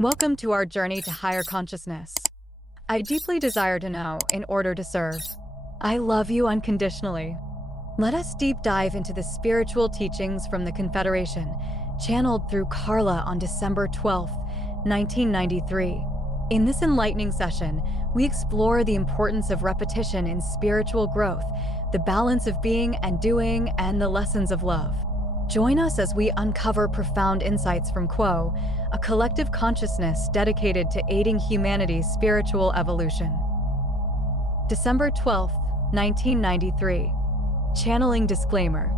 Welcome to our journey to higher consciousness. I deeply desire to know in order to serve. I love you unconditionally. Let us deep dive into the spiritual teachings from the Confederation, channeled through Carla on December 12th, 1993. In this enlightening session, we explore the importance of repetition in spiritual growth, the balance of being and doing, and the lessons of love. Join us as we uncover profound insights from Quo, a collective consciousness dedicated to aiding humanity's spiritual evolution. December 12th, 1993. Channeling disclaimer.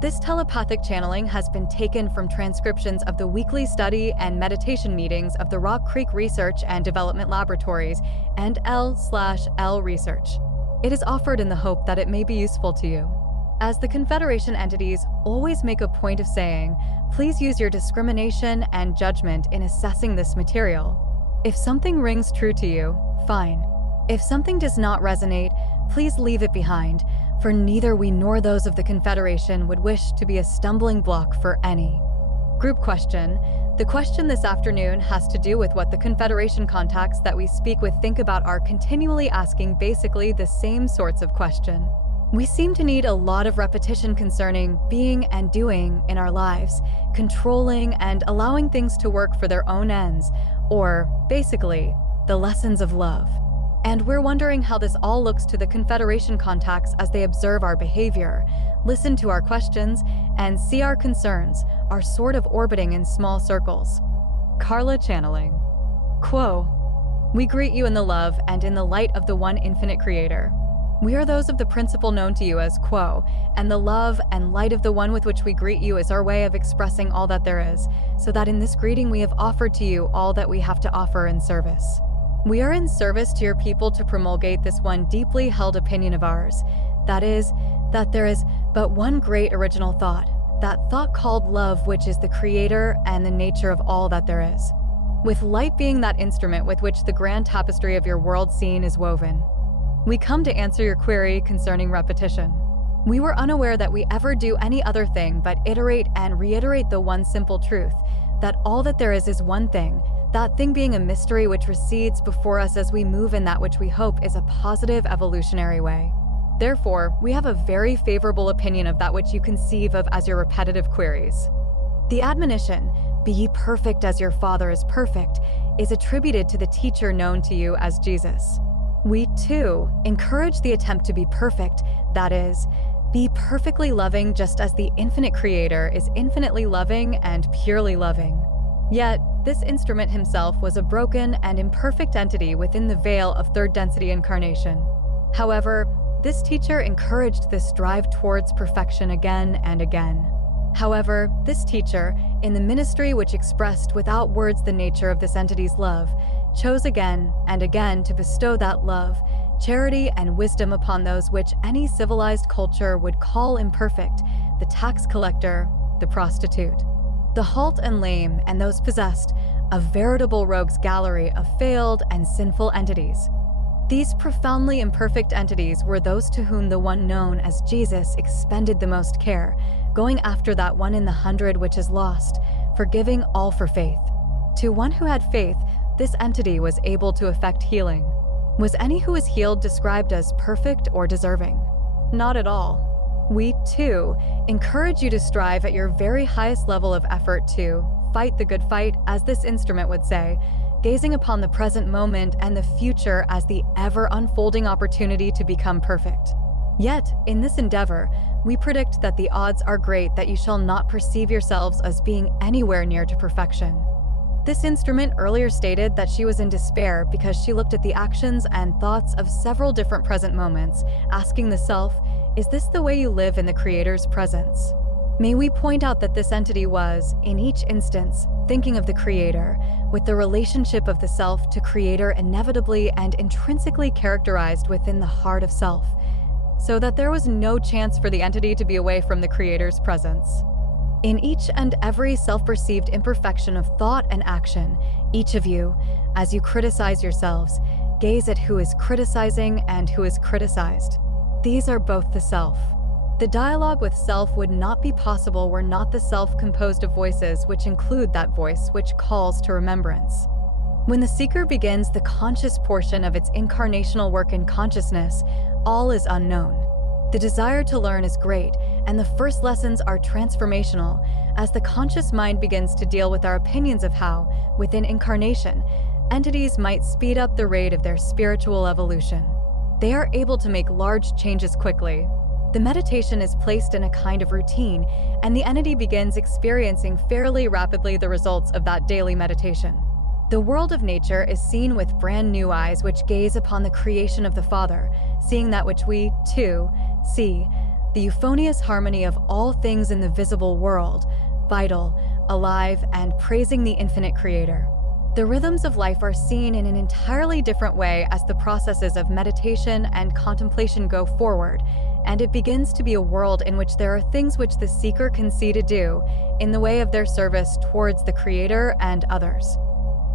This telepathic channeling has been taken from transcriptions of the weekly study and meditation meetings of the Rock Creek Research and Development Laboratories and L/L Research. It is offered in the hope that it may be useful to you. As the Confederation entities always make a point of saying, please use your discrimination and judgment in assessing this material. If something rings true to you, fine. If something does not resonate, please leave it behind, for neither we nor those of the Confederation would wish to be a stumbling block for any. Group question. The question this afternoon has to do with what the Confederation contacts that we speak with think about are continually asking basically the same sorts of question. We seem to need a lot of repetition concerning being and doing in our lives, controlling and allowing things to work for their own ends, or, basically, the lessons of love. And we're wondering how this all looks to the Confederation contacts as they observe our behavior, listen to our questions, and see our concerns are sort of orbiting in small circles. Carla channeling. Quo. We greet you in the love and in the light of the one infinite creator. We are those of the principle known to you as Quo, and the love and light of the one with which we greet you is our way of expressing all that there is, so that in this greeting we have offered to you all that we have to offer in service. We are in service to your people to promulgate this one deeply held opinion of ours, that is, that there is but one great original thought, that thought called love, which is the creator and the nature of all that there is, with light being that instrument with which the grand tapestry of your world scene is woven. We come to answer your query concerning repetition. We were unaware that we ever do any other thing but iterate and reiterate the one simple truth, that all that there is one thing, that thing being a mystery which recedes before us as we move in that which we hope is a positive evolutionary way. Therefore, we have a very favorable opinion of that which you conceive of as your repetitive queries. The admonition, "Be ye perfect as your Father is perfect," is attributed to the teacher known to you as Jesus. We, too, encourage the attempt to be perfect, that is, be perfectly loving just as the infinite creator is infinitely loving and purely loving. Yet, this instrument himself was a broken and imperfect entity within the veil of third density incarnation. However, this teacher encouraged this drive towards perfection again and again. However, this teacher, in the ministry which expressed without words the nature of this entity's love, chose again and again to bestow that love, charity, and wisdom upon those which any civilized culture would call imperfect, the tax collector, the prostitute, the halt and lame, and those possessed, a veritable rogues gallery of failed and sinful entities. These profoundly imperfect entities were those to whom the one known as Jesus expended the most care, going after that one in the 100 which is lost, forgiving all for faith. To one who had faith, this entity was able to effect healing. Was any who was healed described as perfect or deserving? Not at all. We, too, encourage you to strive at your very highest level of effort to fight the good fight, as this instrument would say, gazing upon the present moment and the future as the ever-unfolding opportunity to become perfect. Yet, in this endeavor, we predict that the odds are great that you shall not perceive yourselves as being anywhere near to perfection. This instrument earlier stated that she was in despair because she looked at the actions and thoughts of several different present moments, asking the self, is this the way you live in the Creator's presence? May we point out that this entity was, in each instance, thinking of the Creator, with the relationship of the self to Creator inevitably and intrinsically characterized within the heart of self, so that there was no chance for the entity to be away from the Creator's presence. In each and every self-perceived imperfection of thought and action, each of you, as you criticize yourselves, gaze at who is criticizing and who is criticized. These are both the self. The dialogue with self would not be possible were not the self composed of voices which include that voice which calls to remembrance. When the seeker begins the conscious portion of its incarnational work in consciousness, all is unknown. The desire to learn is great, and the first lessons are transformational, as the conscious mind begins to deal with our opinions of how, within incarnation, entities might speed up the rate of their spiritual evolution. They are able to make large changes quickly. The meditation is placed in a kind of routine, and the entity begins experiencing fairly rapidly the results of that daily meditation. The world of nature is seen with brand new eyes which gaze upon the creation of the Father, seeing that which we, too, see, the euphonious harmony of all things in the visible world, vital, alive, and praising the infinite Creator. The rhythms of life are seen in an entirely different way as the processes of meditation and contemplation go forward, and it begins to be a world in which there are things which the seeker can see to do in the way of their service towards the Creator and others.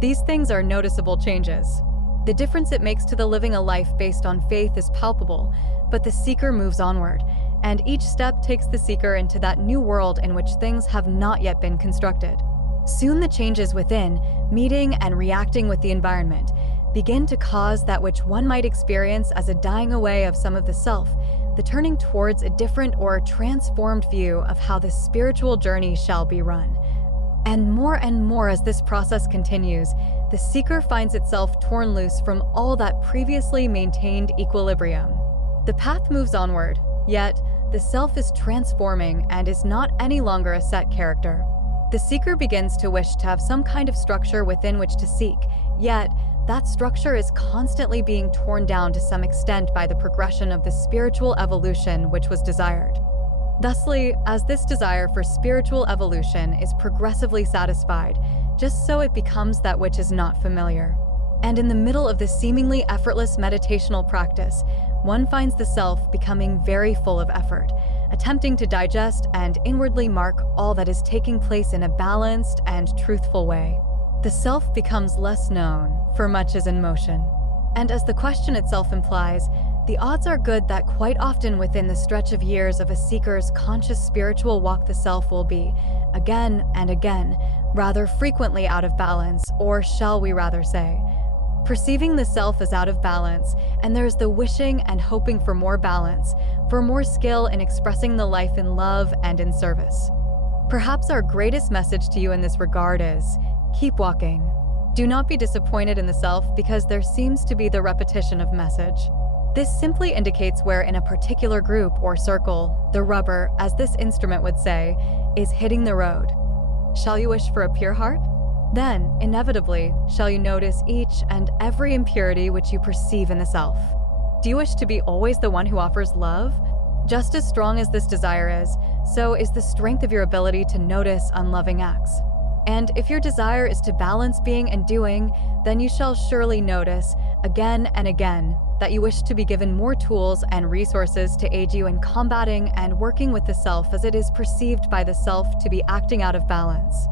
These things are noticeable changes. The difference it makes to the living a life based on faith is palpable, but the seeker moves onward, and each step takes the seeker into that new world in which things have not yet been constructed. Soon the changes within, meeting and reacting with the environment, begin to cause that which one might experience as a dying away of some of the self, the turning towards a different or transformed view of how the spiritual journey shall be run. And more as this process continues, the seeker finds itself torn loose from all that previously maintained equilibrium. The path moves onward, yet the self is transforming and is not any longer a set character. The seeker begins to wish to have some kind of structure within which to seek, yet that structure is constantly being torn down to some extent by the progression of the spiritual evolution which was desired. Thusly, as this desire for spiritual evolution is progressively satisfied, just so it becomes that which is not familiar. And in the middle of this seemingly effortless meditational practice, one finds the self becoming very full of effort, attempting to digest and inwardly mark all that is taking place in a balanced and truthful way. The self becomes less known, for much is in motion. And as the question itself implies, the odds are good that quite often within the stretch of years of a seeker's conscious spiritual walk, the self will be, again and again, rather frequently out of balance, or shall we rather say, perceiving the self as out of balance, and there is the wishing and hoping for more balance, for more skill in expressing the life in love and in service. Perhaps our greatest message to you in this regard is, keep walking. Do not be disappointed in the self because there seems to be the repetition of message. This simply indicates where in a particular group or circle, the rubber, as this instrument would say, is hitting the road. Shall you wish for a pure heart? Then, inevitably, shall you notice each and every impurity which you perceive in the self. Do you wish to be always the one who offers love? Just as strong as this desire is, so is the strength of your ability to notice unloving acts. And if your desire is to balance being and doing, then you shall surely notice, again and again, that you wish to be given more tools and resources to aid you in combating and working with the self as it is perceived by the self to be acting out of balance.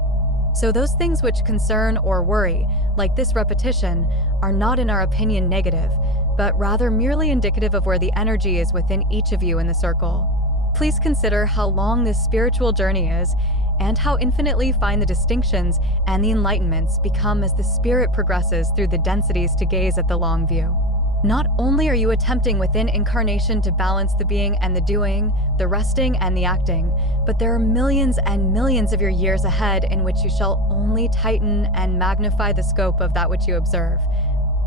So those things which concern or worry, like this repetition, are not in our opinion negative, but rather merely indicative of where the energy is within each of you in the circle. Please consider how long this spiritual journey is, and how infinitely fine the distinctions and the enlightenments become as the spirit progresses through the densities to gaze at the long view. Not only are you attempting within incarnation to balance the being and the doing, the resting and the acting, but there are millions and millions of your years ahead in which you shall only tighten and magnify the scope of that which you observe,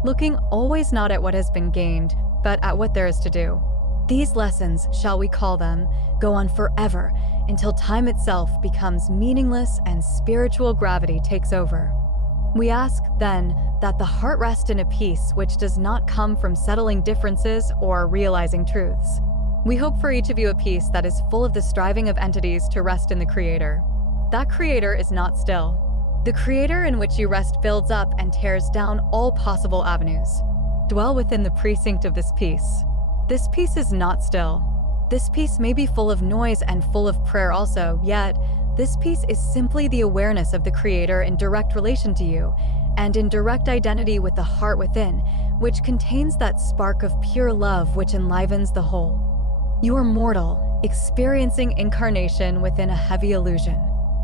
looking always not at what has been gained, but at what there is to do. These lessons, shall we call them, go on forever until time itself becomes meaningless and spiritual gravity takes over. We ask, then, that the heart rest in a peace which does not come from settling differences or realizing truths. We hope for each of you a peace that is full of the striving of entities to rest in the Creator. That Creator is not still. The Creator in which you rest builds up and tears down all possible avenues. Dwell within the precinct of this peace. This peace is not still. This peace may be full of noise and full of prayer also, yet this peace is simply the awareness of the Creator in direct relation to you, and in direct identity with the heart within, which contains that spark of pure love which enlivens the whole. You are mortal, experiencing incarnation within a heavy illusion.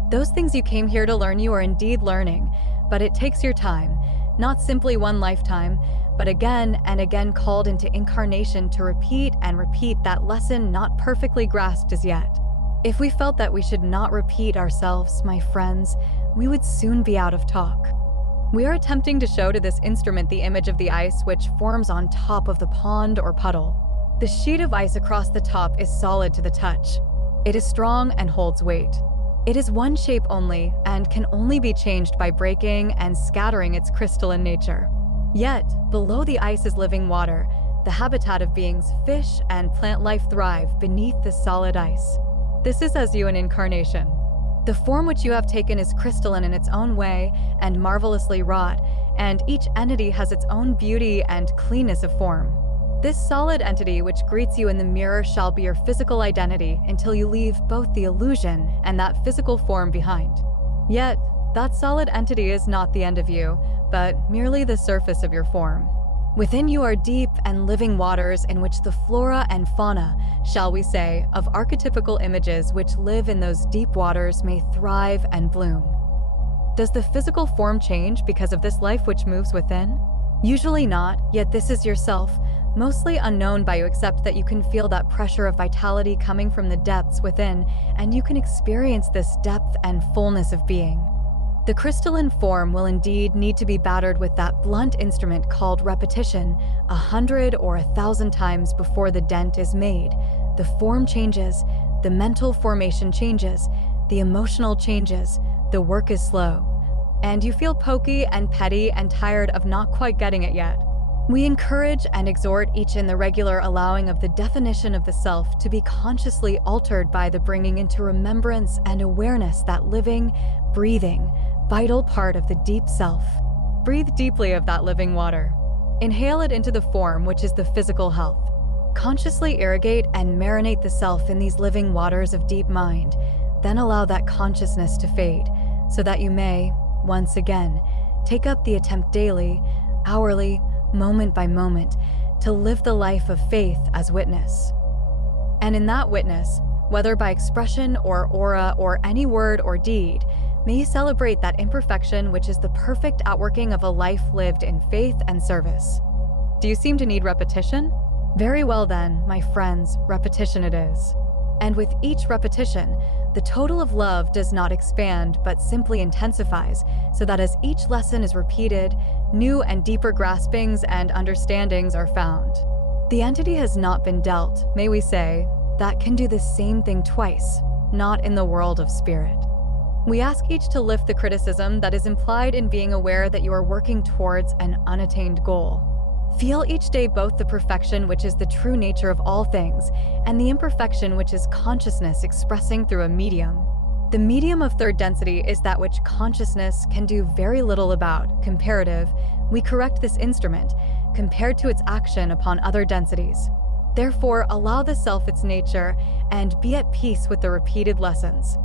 Those things you came here to learn you are indeed learning, but it takes your time, not simply one lifetime, but again and again called into incarnation to repeat and repeat that lesson not perfectly grasped as yet. If we felt that we should not repeat ourselves, my friends, we would soon be out of talk. We are attempting to show to this instrument the image of the ice which forms on top of the pond or puddle. The sheet of ice across the top is solid to the touch. It is strong and holds weight. It is one shape only and can only be changed by breaking and scattering its crystalline nature. Yet, below the ice is living water, the habitat of beings, fish and plant life thrive beneath the solid ice. This is as you in incarnation. The form which you have taken is crystalline in its own way and marvelously wrought, and each entity has its own beauty and cleanness of form. This solid entity which greets you in the mirror shall be your physical identity until you leave both the illusion and that physical form behind. Yet, that solid entity is not the end of you, but merely the surface of your form. Within you are deep and living waters in which the flora and fauna, shall we say, of archetypical images which live in those deep waters may thrive and bloom. Does the physical form change because of this life which moves within? Usually not, yet this is yourself, mostly unknown by you except that you can feel that pressure of vitality coming from the depths within, and you can experience this depth and fullness of being. The crystalline form will indeed need to be battered with that blunt instrument called repetition 100 or 1,000 times before the dent is made. The form changes, the mental formation changes, the emotional changes, the work is slow. And you feel pokey and petty and tired of not quite getting it yet. We encourage and exhort each in the regular allowing of the definition of the self to be consciously altered by the bringing into remembrance and awareness that living, breathing, vital part of the deep self. Breathe deeply of that living water. Inhale it into the form which is the physical health. Consciously irrigate and marinate the self in these living waters of deep mind, then allow that consciousness to fade, so that you may, once again, take up the attempt daily, hourly, moment by moment, to live the life of faith as witness. And in that witness, whether by expression or aura or any word or deed, may you celebrate that imperfection which is the perfect outworking of a life lived in faith and service. Do you seem to need repetition? Very well then, my friends, repetition it is. And with each repetition, the total of love does not expand but simply intensifies, so that as each lesson is repeated, new and deeper graspings and understandings are found. The entity has not been dealt, may we say, that can do the same thing twice, not in the world of spirit. We ask each to lift the criticism that is implied in being aware that you are working towards an unattained goal. Feel each day both the perfection which is the true nature of all things, and the imperfection which is consciousness expressing through a medium. The medium of third density is that which consciousness can do very little about. Comparative, we correct this instrument, compared to its action upon other densities. Therefore, allow the self its nature, and be at peace with the repeated lessons.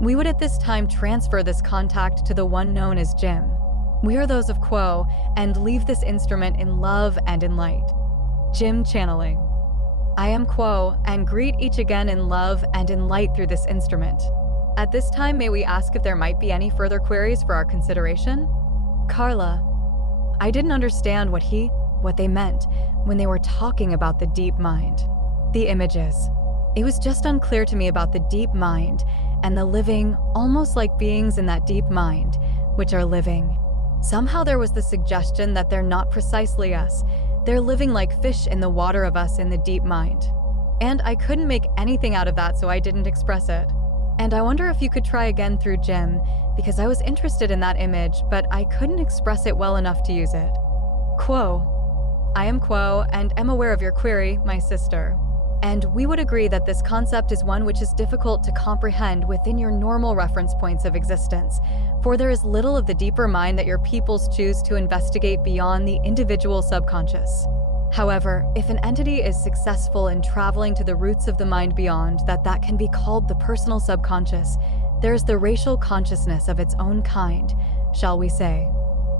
We would at this time transfer this contact to the one known as Jim. We are those of Quo, and leave this instrument in love and in light. Jim channeling. I am Quo, and greet each again in love and in light through this instrument. At this time, may we ask if there might be any further queries for our consideration? Carla, I didn't understand what they meant when they were talking about the deep mind. The images. It was just unclear to me about the deep mind and the living, almost like beings in that deep mind, which are living. Somehow there was the suggestion that they're not precisely us. They're living like fish in the water of us in the deep mind. And I couldn't make anything out of that, so I didn't express it. And I wonder if you could try again through Jim, because I was interested in that image, but I couldn't express it well enough to use it. Quo. I am Quo, and am aware of your query, my sister. And we would agree that this concept is one which is difficult to comprehend within your normal reference points of existence, for there is little of the deeper mind that your peoples choose to investigate beyond the individual subconscious. However, if an entity is successful in traveling to the roots of the mind beyond that can be called the personal subconscious, there is the racial consciousness of its own kind, shall we say.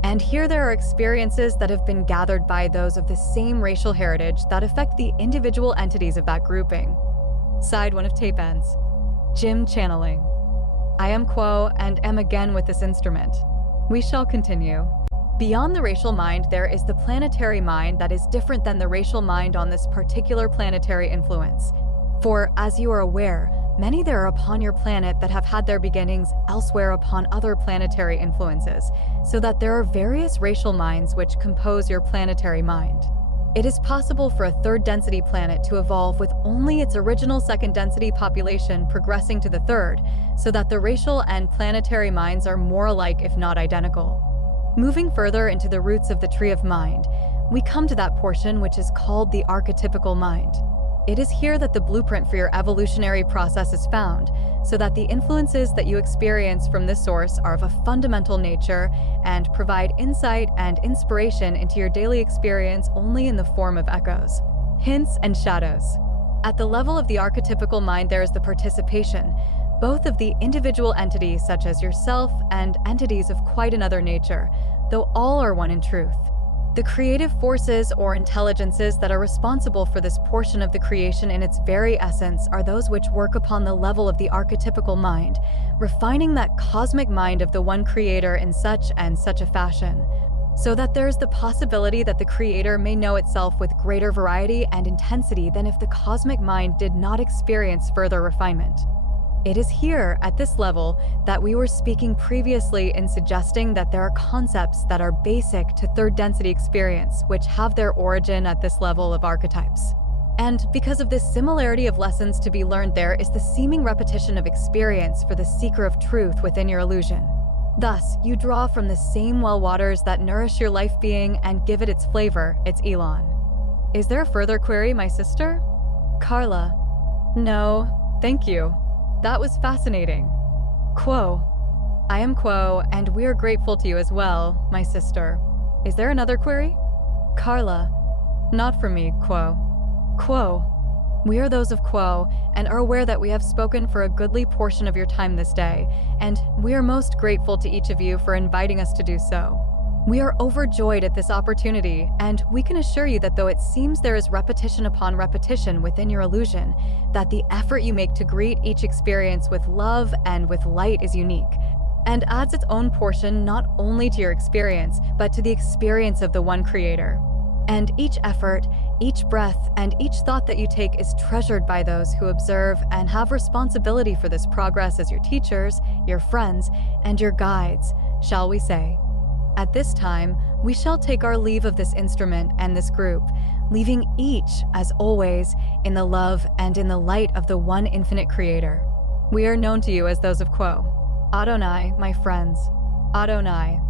And here there are experiences that have been gathered by those of the same racial heritage that affect the individual entities of that grouping. Side 1 of tape ends. Jim channeling. I am Quo and am again with this instrument. We shall continue. Beyond the racial mind, there is the planetary mind that is different than the racial mind on this particular planetary influence. For, as you are aware, many there are upon your planet that have had their beginnings elsewhere upon other planetary influences, so that there are various racial minds which compose your planetary mind. It is possible for a third density planet to evolve with only its original second density population progressing to the third, so that the racial and planetary minds are more alike if not identical. Moving further into the roots of the tree of mind, we come to that portion which is called the archetypical mind. It is here that the blueprint for your evolutionary process is found, so that the influences that you experience from this source are of a fundamental nature and provide insight and inspiration into your daily experience only in the form of echoes, hints, and shadows. At the level of the archetypical mind, there is the participation, both of the individual entities such as yourself and entities of quite another nature, though all are one in truth. The creative forces or intelligences that are responsible for this portion of the creation in its very essence are those which work upon the level of the archetypical mind, refining that cosmic mind of the one creator in such and such a fashion, so that there is the possibility that the creator may know itself with greater variety and intensity than if the cosmic mind did not experience further refinement. It is here, at this level, that we were speaking previously in suggesting that there are concepts that are basic to third density experience, which have their origin at this level of archetypes. And because of this similarity of lessons to be learned, there is the seeming repetition of experience for the seeker of truth within your illusion. Thus, you draw from the same well waters that nourish your life being and give it its flavor, its elan. Is there a further query, my sister? Carla. No, thank you. That was fascinating. Quo. I am Quo, and we are grateful to you as well, my sister. Is there another query? Carla. Not for me, Quo. Quo. We are those of Quo, and are aware that we have spoken for a goodly portion of your time this day, and we are most grateful to each of you for inviting us to do so. We are overjoyed at this opportunity, and we can assure you that though it seems there is repetition upon repetition within your illusion, that the effort you make to greet each experience with love and with light is unique, and adds its own portion not only to your experience, but to the experience of the one creator. And each effort, each breath, and each thought that you take is treasured by those who observe and have responsibility for this progress as your teachers, your friends, and your guides, shall we say. At this time, we shall take our leave of this instrument and this group, leaving each, as always, in the love and in the light of the one infinite creator. We are known to you as those of Quo. Adonai, my friends. Adonai.